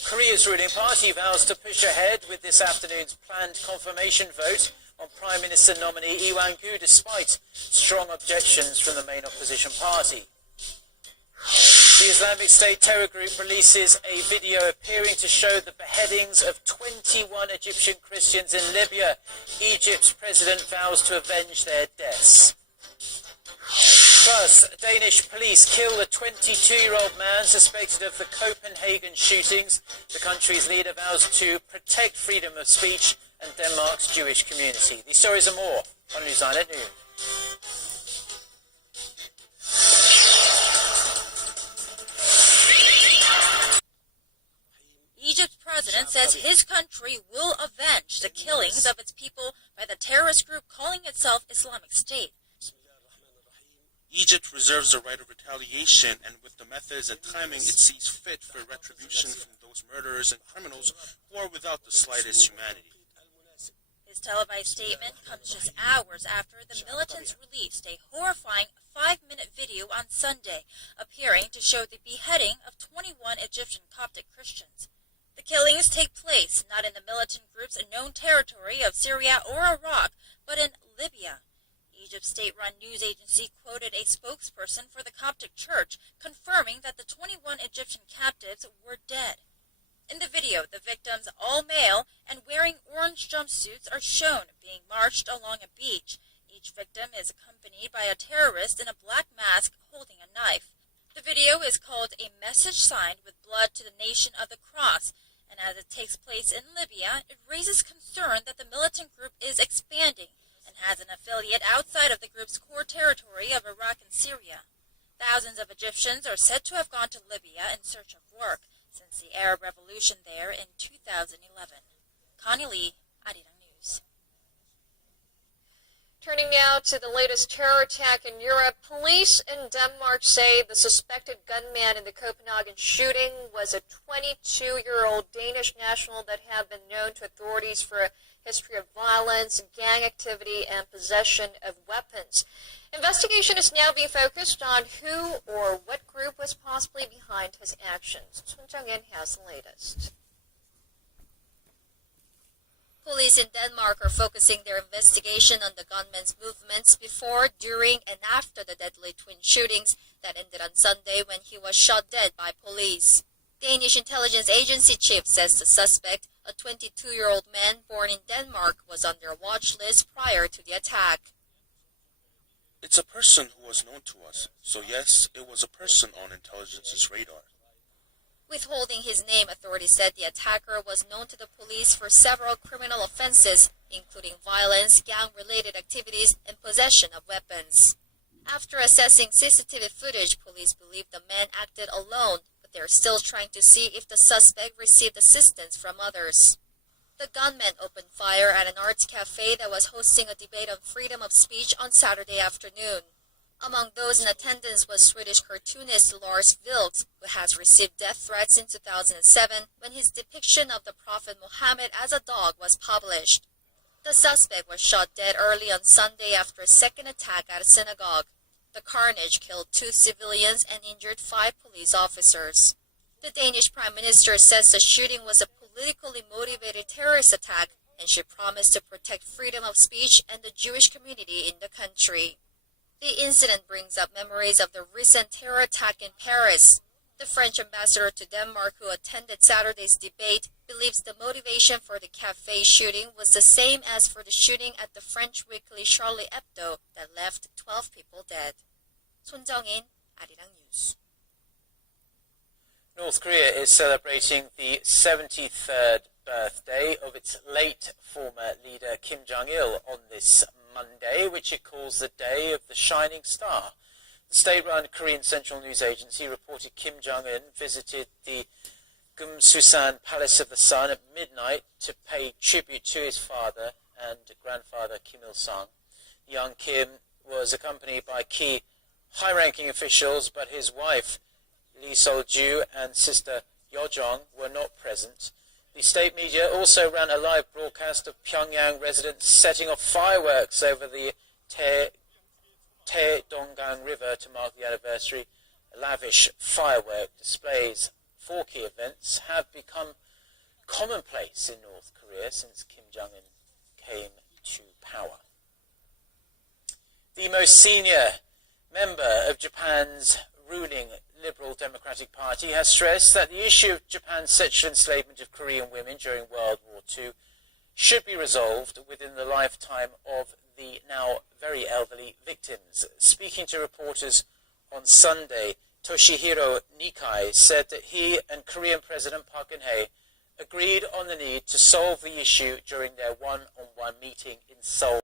Korea's ruling party vows to push ahead with this afternoon's planned confirmation vote on Prime Minister nominee Lee Wang-gu despite strong objections from the main opposition party. The Islamic State terror group releases a video appearing to show the beheadings of 21 Egyptian Christians in Libya. Egypt's president vows to avenge their deaths. Plus, Danish police kill a 22-year-old man suspected of the Copenhagen shootings. The country's leader vows to protect freedom of speech and Denmark's Jewish community. These stories and more on Newsline at noon. Egypt's president says his country will avenge the killings of its people by the terrorist group calling itself Islamic State. Egypt reserves the right of retaliation, and with the methods and timing it sees fit for retribution from those murderers and criminals who are without the slightest humanity. His televised statement comes just hours after the militants released a horrifying 5-minute video on Sunday, appearing to show the beheading of 21 Egyptian Coptic Christians. The killings take place not in the militant group's known territory of Syria or Iraq, but in Libya. Egypt's state-run news agency quoted a spokesperson for the Coptic Church, confirming that the 21 Egyptian captives were dead. In the video, the victims, all male and wearing orange jumpsuits, are shown being marched along a beach. Each victim is accompanied by a terrorist in a black mask holding a knife. The video is called A Message Signed with Blood to the Nation of the Cross, and as it takes place in Libya, it raises concern that the militant group is expanding and has an affiliate outside of the group's core territory of Iraq and Syria. Thousands of Egyptians are said to have gone to Libya in search of work since the Arab Revolution there in 2011. Connie Lee, Arirang News. Turning now to the latest terror attack in Europe, police in Denmark say the suspected gunman in the Copenhagen shooting was a 22-year-old Danish national that had been known to authorities for a history of violence, gang activity, and possession of weapons. Investigation is now being focused on who or what group was possibly behind his actions. Sun Jung-in has the latest. Police in Denmark are focusing their investigation on the gunman's movements before, during, and after the deadly twin shootings that ended on Sunday when he was shot dead by police. Danish intelligence agency chief says the suspect, a 22-year-old man born in Denmark, was on their watch list prior to the attack. It's a person who was known to us, so yes, it was a person on intelligence's radar. Withholding his name, authorities said the attacker was known to the police for several criminal offenses, including violence, gang-related activities, and possession of weapons. After assessing CCTV footage, police believe the man acted alone, but they're still trying to see if the suspect received assistance from others. The gunman opened fire at an arts cafe that was hosting a debate on freedom of speech on Saturday afternoon. Among those in attendance was Swedish cartoonist Lars Vilks, who has received death threats in 2007 when his depiction of the Prophet Muhammad as a dog was published. The suspect was shot dead early on Sunday after a second attack at a synagogue. The carnage killed 2 civilians and injured 5 police officers. The Danish Prime Minister says the shooting was a politically motivated terrorist attack, and she promised to protect freedom of speech and the Jewish community in the country. The incident brings up memories of the recent terror attack in Paris. The French ambassador to Denmark, who attended Saturday's debate, believes the motivation for the cafe shooting was the same as for the shooting at the French weekly Charlie Hebdo that left 12 people dead. Sun Jung-in, Arirang News. North Korea is celebrating the 73rd birthday of its late former leader Kim Jong-il on this Monday, which it calls the Day of the Shining Star. The state-run Korean Central News Agency reported Kim Jong-un visited the Gumsusan Palace of the Sun at midnight to pay tribute to his father and grandfather Kim Il-sung. Young Kim was accompanied by key high-ranking officials, but his wife Lee Sol-ju and sister Yo-jong were not present. The state media also ran a live broadcast of Pyongyang residents setting off fireworks over the Taedonggang River to mark the anniversary. Lavish firework displays four key events have become commonplace in North Korea since Kim Jong-un came to power. The most senior member of Japan's ruling Liberal Democratic Party has stressed that the issue of Japan's sexual enslavement of Korean women during World War II should be resolved within the lifetime of the now very elderly victims. Speaking to reporters on Sunday, Toshihiro Nikai said that he and Korean President Park Geun-hye agreed on the need to solve the issue during their one-on-one meeting in Seoul